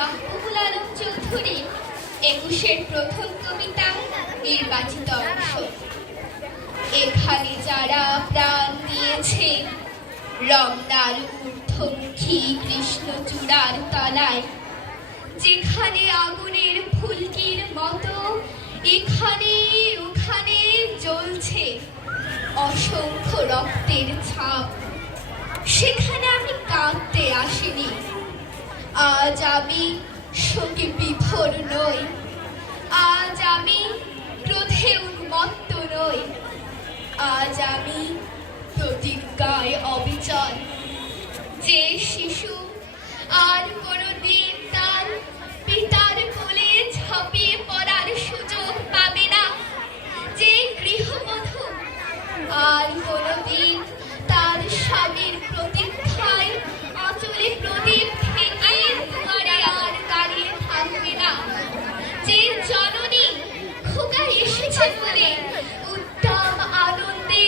মাহবুবুল আলম চৌধুরী ২১-এর প্রথম কবিতা নির্বাচিত অংশ। এখানে যারা প্রাণ দিয়েছে রমনার ঊর্ধ্বমুখী কৃষ্ণচূড়ার তলায়, যেখানে আগুনের ফুলকির মতো এখানে ওখানে জ্বলছে অসংখ্য রক্তের ছাপ, সেখানে আমি কাঁদতে আসিনি। আজ আমি শোকে বিভোর নই, আজ আমি ক্রোধে উন্মত্ত নই, আজ আমি প্রতিজ্ঞায় অবিচল। যে শিশু আর কোনোদিন তার পিতার কোলে ঝাঁপিয়ে পড়ার সুযোগ পাবে না, যে গৃহবধূ আর কোনোদিন তার স্বামীর প্রতীক্ষায় আঁচলে প্রদীপ থেকে দুয়ারে আর দাঁড়িয়ে থাকবে না, যে জননী খোকা এসেছে বলে উত্তম আনন্দে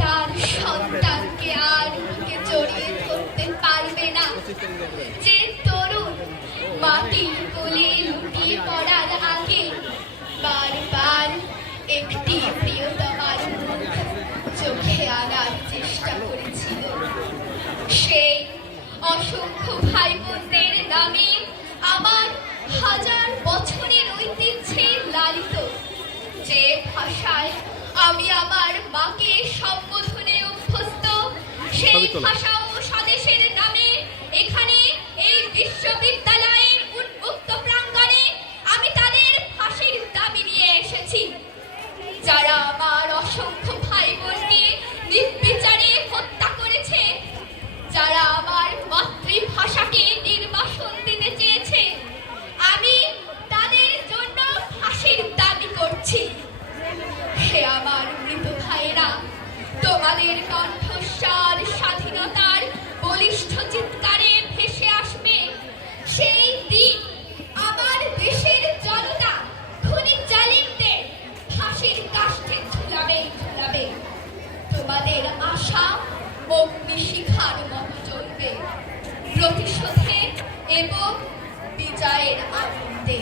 তার সন্তানকে আর বুকে জড়িয়ে ধরতে পারবে না, যে তরুণ মাটির কোলে লুটিয়ে পড়ার আগে বারবার একটি প্রিয়তমার মুখ চোখে আনার চেষ্টা করেছিল, সেই অসংখ্য ভাই বোনদের নামে আমার হাজার বছরের ঐতিহ্যে লালিত যে ভাষায় আমি আমার মাকে সম্বোধনে অভ্যস্ত, সেই ভাষা ও স্বদেশের নামে এখানে এই বিশ্ববিদ্যালয়ের উন্মুক্ত প্রাঙ্গণে আমি তাদের ফাঁসির দাবি নিয়ে এসেছি। যারা আমার অসংখ্য ভাই বোনকে নির্বিচারে হত্যা করেছে, যারা আমার মাতৃভাষাকে নির্বাসন দিতে চেয়েছে, আমি তাদের জন্য ফাঁসির দাবি করছি। হে আমার মৃত ভাইয়েরা, তোমাদের কণ্ঠস্বর স্বাধীনতার বলিষ্ঠ চিৎকারে ভেসে আসবে সেই দিন, আমার দেশের জনতা খুনি জালিমদের ফাঁসির কাষ্ঠে ঝুলাবে ঝুলাবে। তোমাদের আশা অগ্নিশিখার মতো জ্বলবে প্রতিশোধে এবং বিজয়ের আনন্দে।